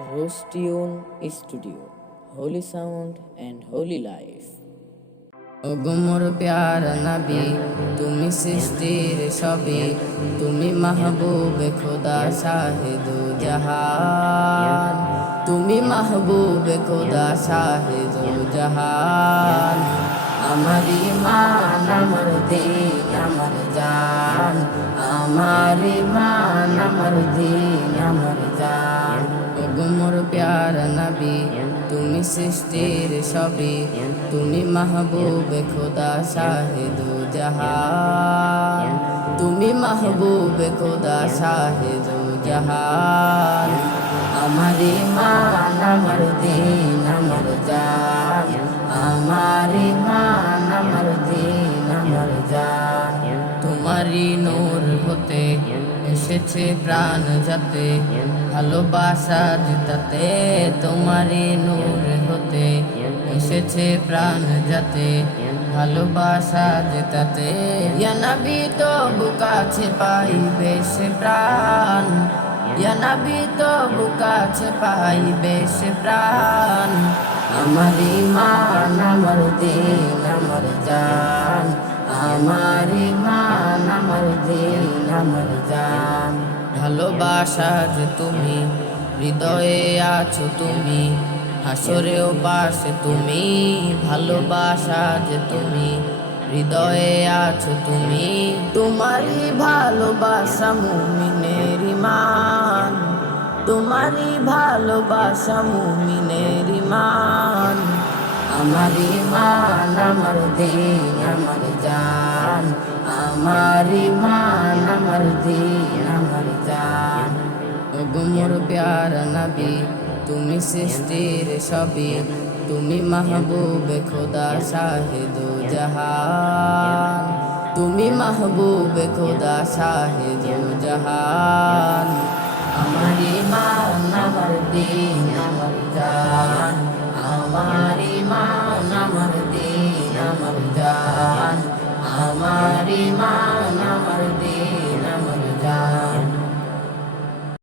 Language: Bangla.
Rostiun Studio, Holy Sound and Holy Life. ওগো মোর প্যারা নবী, তুমি সৃষ্টির সবই, তুমি মাহবুবে খোদা শাহিদু জাহান, তুমি মাহবুবে খোদা শাহিদু জাহান। আমার ইমান, আমার দিন, আমার জান, আমার ইমান, আমার দিন, আমার জান। ওগো মোর প্যারা নবী, তুমি সৃষ্টির সবই, তুমি মাহবুবে খোদা শাহিদু জাহান, তুমি মাহবুবে খোদা শাহিদু জাহান। আমার ইমান, আমার দিন, আমার জান, আমার ইমান, আমার দিন, আমার জান। তোমারই নূর হতে এসেছে প্রাণ যাতে, ভালোবাসা জিতাতে। তোমারই নূর হতে এসেছে প্রাণ যাতে, ভালোবাসা জেতাতে। ইয়া নবী তবু কাছে পাইবে সে প্রাণ, ইয়া নবী তবু কাছে পাইবে সে প্রাণ। আমার ইমান, আমার দিন, আমার জান, আমার ইমান, আমার দিন, আমার জান। ভালোবাসা যে তুমি, হৃদয়ে আছো তুমি, হাসরেও পাশে তুমি। ভালোবাসা যে তুমি, হৃদয়ে আছো তুমি। তোমারই ভালোবাসা মুমিনের ইমান, তোমারই ভালোবাসা মুমিনের ইমান। আমার ইমান, আমার দিন, আমার জান, আমার ইমান, আমার দিন, আমার জান। ওগো মোর প্যারা নবী, তুমি সৃষ্টির সবই, তুমি মাহবুবে খোদা শাহিদু জাহান, তুমি মাহবুবে খোদা শাহিদু জাহান। আমার ইমান, আমার দিন, আমার জান, আমার ইমান, আমার দিন, আমার জান, আমার ইমান, আমার দিন, আমার জান।